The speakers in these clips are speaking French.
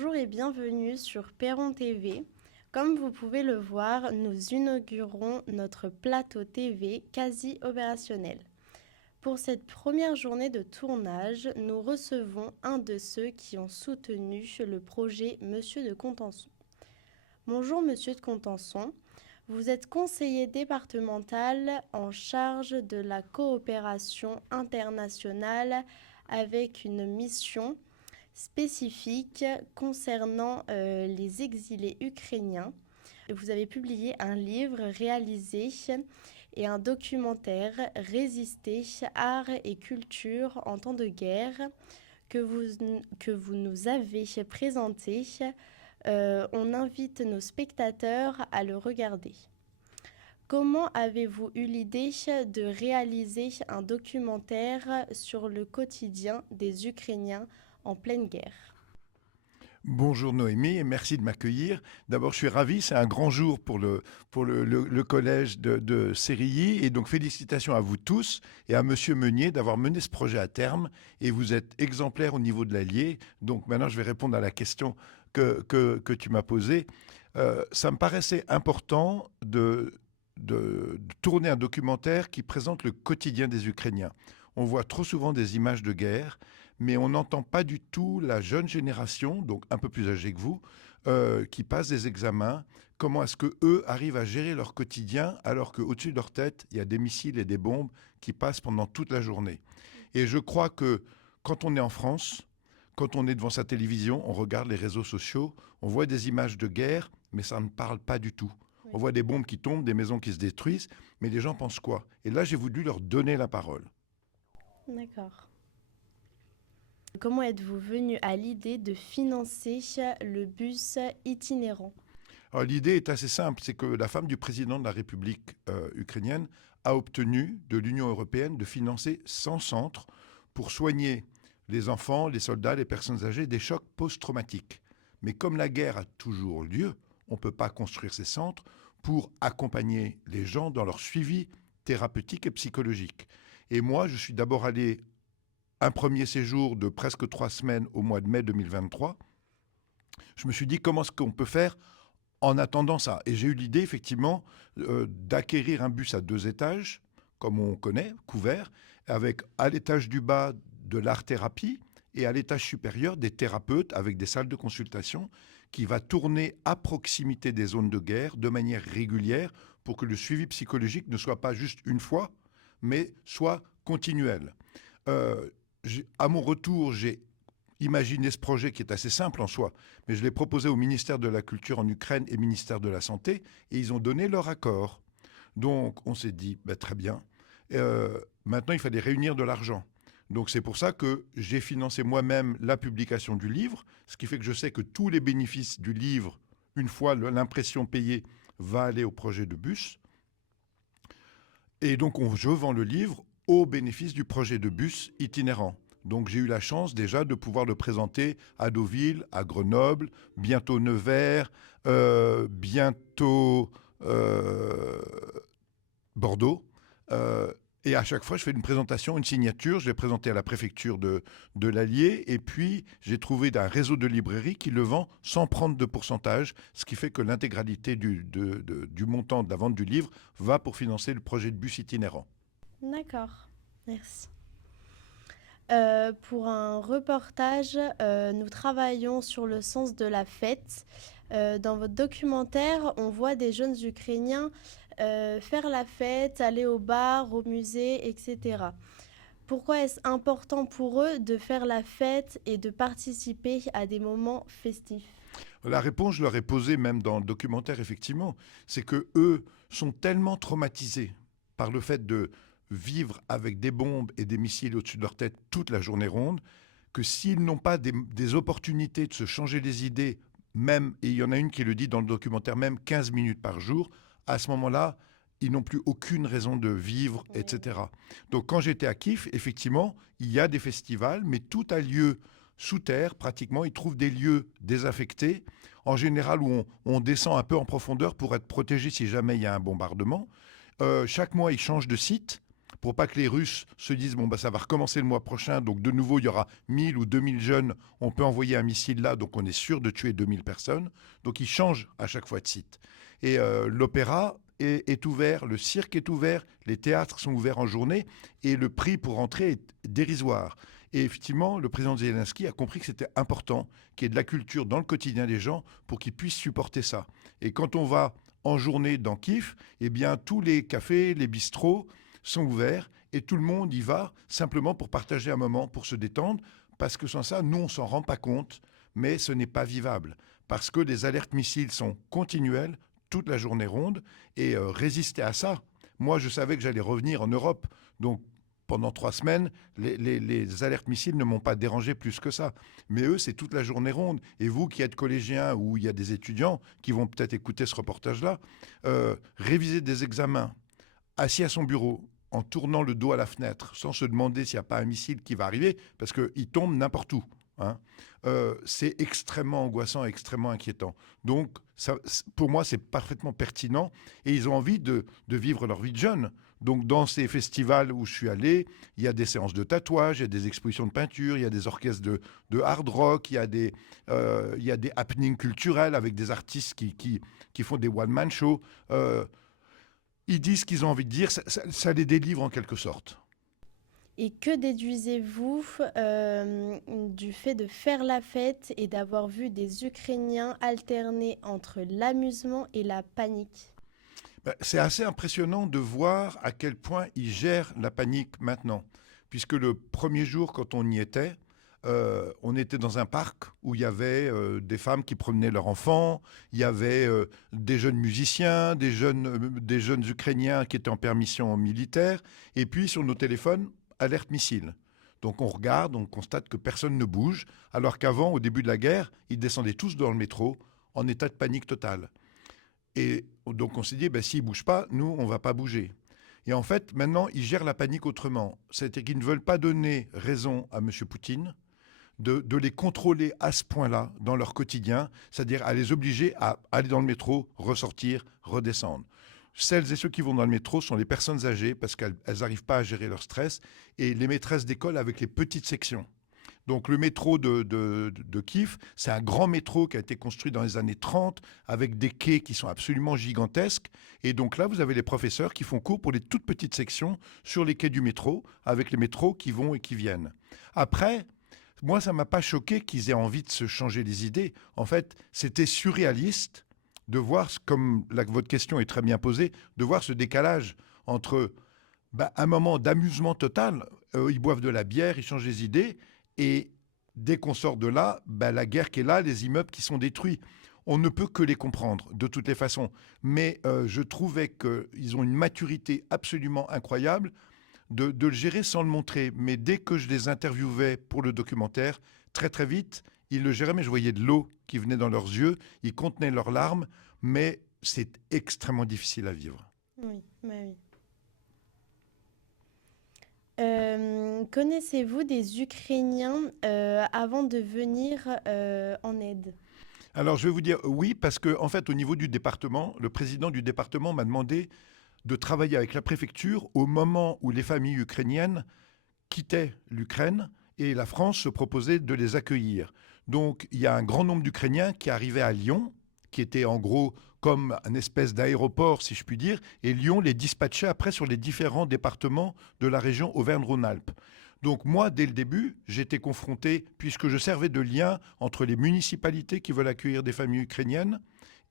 Bonjour et bienvenue sur Perron TV. Comme vous pouvez le voir, nous inaugurons notre plateau TV quasi opérationnel. Pour cette première journée de tournage, nous recevons un de ceux qui ont soutenu le projet Monsieur de Contenson. Bonjour Monsieur de Contenson, vous êtes conseiller départemental en charge de la coopération internationale avec une mission spécifique concernant les exilés ukrainiens. Vous avez publié un livre réalisé et un documentaire Résister, art et culture en temps de guerre que vous nous avez présenté. On invite nos spectateurs à le regarder. Comment avez-vous eu l'idée de réaliser un documentaire sur le quotidien des Ukrainiens en pleine guerre? Bonjour Noémie et merci de m'accueillir. D'abord, je suis ravi, c'est un grand jour pour le collège de Sérilly et donc félicitations à vous tous et à Monsieur Meunier d'avoir mené ce projet à terme et vous êtes exemplaire au niveau de l'Allier. Donc maintenant, je vais répondre à la question que tu m'as posée. Ça me paraissait important de tourner un documentaire qui présente le quotidien des Ukrainiens. On voit trop souvent des images de guerre, mais on n'entend pas du tout la jeune génération, donc un peu plus âgée que vous, qui passe des examens. Comment est-ce que eux arrivent à gérer leur quotidien alors qu'au-dessus de leur tête, il y a des missiles et des bombes qui passent pendant toute la journée. Et je crois que quand on est en France, quand on est devant sa télévision, on regarde les réseaux sociaux, on voit des images de guerre, mais ça ne parle pas du tout. Oui. On voit des bombes qui tombent, des maisons qui se détruisent, mais les gens pensent quoi? Et là, j'ai voulu leur donner la parole. D'accord. Comment êtes-vous venu à l'idée de financer le bus itinérant? Alors, l'idée est assez simple, c'est que la femme du président de la République ukrainienne a obtenu de l'Union européenne de financer 100 centres pour soigner les enfants, les soldats, les personnes âgées des chocs post-traumatiques. Mais comme la guerre a toujours lieu, on ne peut pas construire ces centres pour accompagner les gens dans leur suivi thérapeutique et psychologique. Et moi, je suis d'abord allé un premier séjour de presque 3 semaines au mois de mai 2023. Je me suis dit comment est-ce qu'on peut faire en attendant ça. Et j'ai eu l'idée effectivement d'acquérir un bus à 2 étages, comme on connaît, couvert, avec à l'étage du bas de l'art-thérapie et à l'étage supérieur des thérapeutes avec des salles de consultation qui va tourner à proximité des zones de guerre de manière régulière pour que le suivi psychologique ne soit pas juste une fois, mais soit continuel. À mon retour, j'ai imaginé ce projet qui est assez simple en soi, mais je l'ai proposé au ministère de la Culture en Ukraine et au ministère de la Santé, et ils ont donné leur accord. Donc on s'est dit, très bien, maintenant il fallait réunir de l'argent. Donc c'est pour ça que j'ai financé moi-même la publication du livre, ce qui fait que je sais que tous les bénéfices du livre, une fois l'impression payée, va aller au projet de bus. Et donc je vends le livre au bénéfice du projet de bus itinérant. Donc j'ai eu la chance déjà de pouvoir le présenter à Deauville, à Grenoble, bientôt Nevers, bientôt Bordeaux. Et à chaque fois, je fais une présentation, une signature. Je l'ai présenté à la préfecture de l'Allier. Et puis, j'ai trouvé un réseau de librairies qui le vend sans prendre de pourcentage, ce qui fait que l'intégralité du montant de la vente du livre va pour financer le projet de bus itinérant. D'accord, merci. Pour un reportage, nous travaillons sur le sens de la fête. Dans votre documentaire, on voit des jeunes Ukrainiens faire la fête, aller au bar, au musée, etc. Pourquoi est-ce important pour eux de faire la fête et de participer à des moments festifs? La réponse, je leur ai posée même dans le documentaire, effectivement, c'est que eux sont tellement traumatisés par le fait de vivre avec des bombes et des missiles au-dessus de leur tête toute la journée ronde, que s'ils n'ont pas des opportunités de se changer les idées, même, et il y en a une qui le dit dans le documentaire, même 15 minutes par jour, à ce moment-là, ils n'ont plus aucune raison de vivre, Oui. etc. Donc quand j'étais à Kiev, effectivement, il y a des festivals, mais tout a lieu sous terre, pratiquement. Ils trouvent des lieux désaffectés, en général où on descend un peu en profondeur pour être protégé si jamais il y a un bombardement. Chaque mois, ils changent de site pour pas que les Russes se disent bon, bah, ça va recommencer le mois prochain, donc de nouveau il y aura 1000 ou 2000 jeunes, on peut envoyer un missile là, donc on est sûr de tuer 2000 personnes. Donc ils changent à chaque fois de site. Et l'opéra est ouvert, le cirque est ouvert, les théâtres sont ouverts en journée et le prix pour entrer est dérisoire. Et effectivement, le président Zelensky a compris que c'était important qu'il y ait de la culture dans le quotidien des gens pour qu'ils puissent supporter ça. Et quand on va en journée dans Kiev, eh bien, tous les cafés, les bistrots sont ouverts et tout le monde y va simplement pour partager un moment, pour se détendre, parce que sans ça, nous, on ne s'en rend pas compte, mais ce n'est pas vivable. Parce que les alertes missiles sont continuelles, toute la journée ronde, et résister à ça. Moi, je savais que j'allais revenir en Europe, donc pendant 3 semaines, les alertes missiles ne m'ont pas dérangé plus que ça. Mais eux, c'est toute la journée ronde. Et vous qui êtes collégiens ou il y a des étudiants qui vont peut-être écouter ce reportage-là, réviser des examens, assis à son bureau, en tournant le dos à la fenêtre, sans se demander s'il n'y a pas un missile qui va arriver, parce qu'il tombe n'importe où. Hein. C'est extrêmement angoissant, extrêmement inquiétant. Donc, ça, pour moi, c'est parfaitement pertinent. Et ils ont envie de vivre leur vie de jeune. Donc, dans ces festivals où je suis allé, il y a des séances de tatouage, il y a des expositions de peinture, il y a des orchestres de hard rock, il y a des happenings culturels avec des artistes qui font des one-man shows. Ils disent ce qu'ils ont envie de dire, ça les délivre en quelque sorte. Et que déduisez-vous du fait de faire la fête et d'avoir vu des Ukrainiens alterner entre l'amusement et la panique? C'est assez impressionnant de voir à quel point ils gèrent la panique maintenant. Puisque le premier jour, quand on y était, on était dans un parc où il y avait des femmes qui promenaient leurs enfants, il y avait des jeunes musiciens, des jeunes Ukrainiens qui étaient en permission militaire, et puis sur nos téléphones, alerte missile. Donc on regarde, on constate que personne ne bouge, alors qu'avant, au début de la guerre, ils descendaient tous dans le métro en état de panique totale. Et donc on s'est dit, s'ils ne bougent pas, nous, on ne va pas bouger. Et en fait, maintenant, ils gèrent la panique autrement. C'est-à-dire qu'ils ne veulent pas donner raison à M. Poutine de les contrôler à ce point-là dans leur quotidien, c'est-à-dire à les obliger à aller dans le métro, ressortir, redescendre. Celles et ceux qui vont dans le métro sont les personnes âgées parce qu'elles n'arrivent pas à gérer leur stress, et les maîtresses d'école avec les petites sections. Donc le métro de Kiev, c'est un grand métro qui a été construit dans les années 30 avec des quais qui sont absolument gigantesques. Et donc là, vous avez les professeurs qui font cours pour les toutes petites sections sur les quais du métro avec les métros qui vont et qui viennent. Après, moi, ça ne m'a pas choqué qu'ils aient envie de se changer les idées. En fait, c'était surréaliste de voir, comme votre question est très bien posée, de voir ce décalage entre un moment d'amusement total. Ils boivent de la bière, ils changent les idées. Et dès qu'on sort de là, la guerre qui est là, les immeubles qui sont détruits. On ne peut que les comprendre de toutes les façons. Mais je trouvais qu'ils ont une maturité absolument incroyable de le gérer sans le montrer. Mais dès que je les interviewais pour le documentaire, très très vite, ils le géraient, mais je voyais de l'eau qui venait dans leurs yeux, ils contenaient leurs larmes, mais c'est extrêmement difficile à vivre. Oui, oui. Connaissez-vous des Ukrainiens avant de venir en aide? Alors je vais vous dire oui, parce qu'en fait au niveau du département, le président du département m'a demandé de travailler avec la préfecture au moment où les familles ukrainiennes quittaient l'Ukraine et la France se proposait de les accueillir. Donc il y a un grand nombre d'Ukrainiens qui arrivaient à Lyon, qui était en gros comme une espèce d'aéroport, si je puis dire, et Lyon les dispatchait après sur les différents départements de la région Auvergne-Rhône-Alpes. Donc moi, dès le début, j'étais confronté, puisque je servais de lien entre les municipalités qui veulent accueillir des familles ukrainiennes,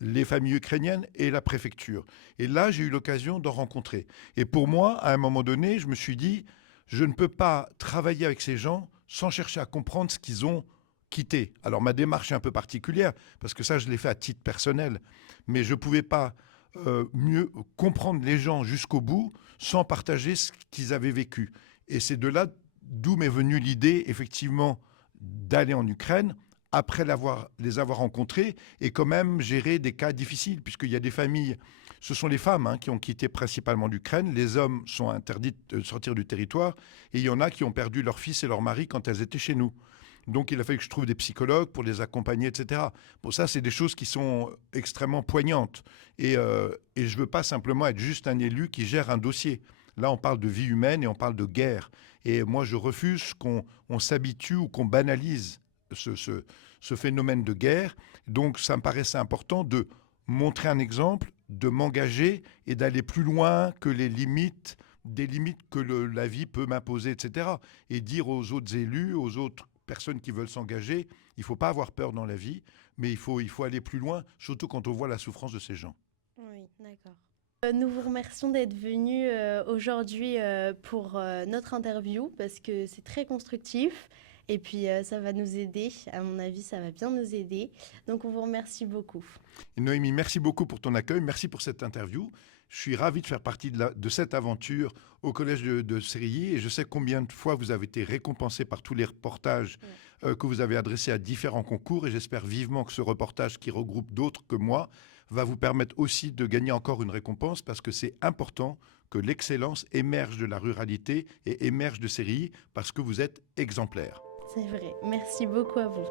les familles ukrainiennes et la préfecture. Et là, j'ai eu l'occasion d'en rencontrer. Et pour moi, à un moment donné, je me suis dit, je ne peux pas travailler avec ces gens sans chercher à comprendre ce qu'ils ont quitté. Alors ma démarche est un peu particulière, parce que ça, je l'ai fait à titre personnel. Mais je ne pouvais pas mieux comprendre les gens jusqu'au bout sans partager ce qu'ils avaient vécu. Et c'est de là d'où m'est venue l'idée, effectivement, d'aller en Ukraine, après les avoir rencontrés, et quand même gérer des cas difficiles, puisqu'il y a des familles, ce sont les femmes qui ont quitté principalement l'Ukraine, les hommes sont interdits de sortir du territoire, et il y en a qui ont perdu leur fils et leur mari quand elles étaient chez nous. Donc il a fallu que je trouve des psychologues pour les accompagner, etc. Bon, ça, c'est des choses qui sont extrêmement poignantes. Et je ne veux pas simplement être juste un élu qui gère un dossier. Là, on parle de vie humaine et on parle de guerre. Et moi, je refuse qu'on s'habitue ou qu'on banalise ce phénomène de guerre. Donc, ça me paraissait important de montrer un exemple, de m'engager et d'aller plus loin que les limites, des limites que la vie peut m'imposer, etc. Et dire aux autres élus, aux autres personnes qui veulent s'engager, il ne faut pas avoir peur dans la vie, mais il faut aller plus loin, surtout quand on voit la souffrance de ces gens. Oui, d'accord. Nous vous remercions d'être venus aujourd'hui pour notre interview parce que c'est très constructif et puis ça va nous aider. À mon avis, ça va bien nous aider. Donc on vous remercie beaucoup. Et Noémie, merci beaucoup pour ton accueil, merci pour cette interview. Je suis ravi de faire partie de cette aventure au Collège de Sérilly et je sais combien de fois vous avez été récompensé par tous les reportages que vous avez adressés à différents concours et j'espère vivement que ce reportage qui regroupe d'autres que moi va vous permettre aussi de gagner encore une récompense parce que c'est important que l'excellence émerge de la ruralité et émerge de Sérilly parce que vous êtes exemplaire. C'est vrai. Merci beaucoup à vous.